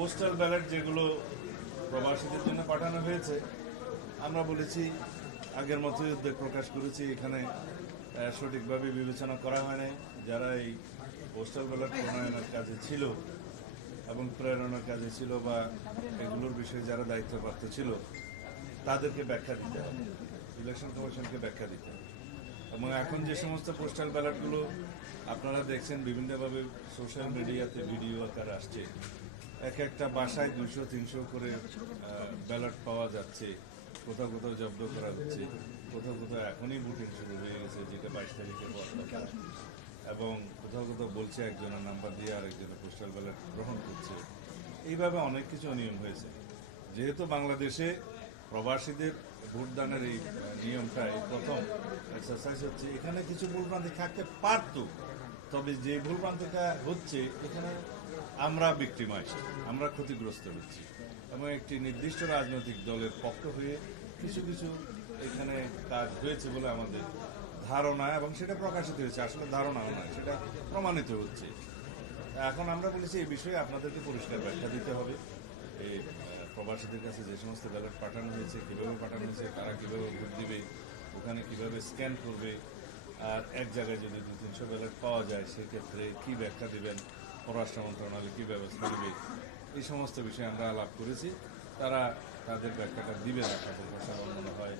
Postal ballot যেগুলো প্রবাসীদের জন্য পাঠানো হয়েছে, আমরা বলেছি আগের মতোই উদ্বেগ প্রকাশ করেছি। এখানে সঠিকভাবে বিবেচনা করা হয় নাই। যারা এই পোস্টাল ব্যালট প্রণয়নের কাজে ছিল এবং প্রেরণার কাজে ছিল বা এগুলোর বিষয়ে যারা দায়িত্বপ্রাপ্ত ছিল, তাদেরকে ব্যাখ্যা দিতে হবে, ইলেকশন কমিশনকে ব্যাখ্যা দিতে হবে। এবং এখন যে সমস্ত পোস্টাল ব্যালটগুলো আপনারা দেখছেন বিভিন্নভাবে সোশ্যাল মিডিয়াতে ভিডিও আকারে আসছে, এক একটা বাসায় 200-300 করে ব্যালট পাওয়া যাচ্ছে, কোথাও কোথাও জব্দ করা হচ্ছে, কোথাও কোথাও এখনই ভোটিং শুরু হয়ে গেছে, যেটা 22 তারিখের পর থেকে। এবং কোথাও কোথাও বলছে একজনের নাম্বার দিয়ে আরেকজনের পোস্টাল ব্যালট গ্রহণ করছে। এইভাবে অনেক কিছু অনিয়ম হয়েছে। যেহেতু বাংলাদেশে প্রবাসীদের ভোটদানের এই নিয়মটা এই প্রথম এক্সারসাইজ হচ্ছে, এখানে কিছু ভুলভ্রান্তি থাকতে পারত, তবে যে ভুলভ্রান্তিটা হচ্ছে এখানে আমরা ভিকটিমাইজ, আমরা ক্ষতিগ্রস্ত হচ্ছি এবং একটি নির্দিষ্ট রাজনৈতিক দলের পক্ষ হয়ে কিছু কিছু এখানে কাজ হয়েছে বলে আমাদের ধারণা, এবং সেটা প্রকাশিত হয়েছে। আসলে ধারণাও নয়, সেটা প্রমাণিত হচ্ছে। এখন আমরা বলেছি এই বিষয়ে আপনাদেরকে পরিষ্কার ব্যাখ্যা দিতে হবে। এই প্রবাসীদের কাছে যে সমস্ত ব্যালট পাঠানো হয়েছে, কীভাবে পাঠানো হয়েছে, তারা কীভাবে ভোট দিবে, ওখানে কীভাবে স্ক্যান করবে, আর এক জায়গায় যদি 200-300 ব্যালট পাওয়া যায় সেক্ষেত্রে কী ব্যাখ্যা দেবেন, পররাষ্ট্র মন্ত্রণালয় কী ব্যবস্থা নেবে, এই সমস্ত বিষয়ে আমরা আলাপ করেছি। তারা তাদের ব্যাখ্যাটা দিবে না, তাদের ভাষা মনে হয়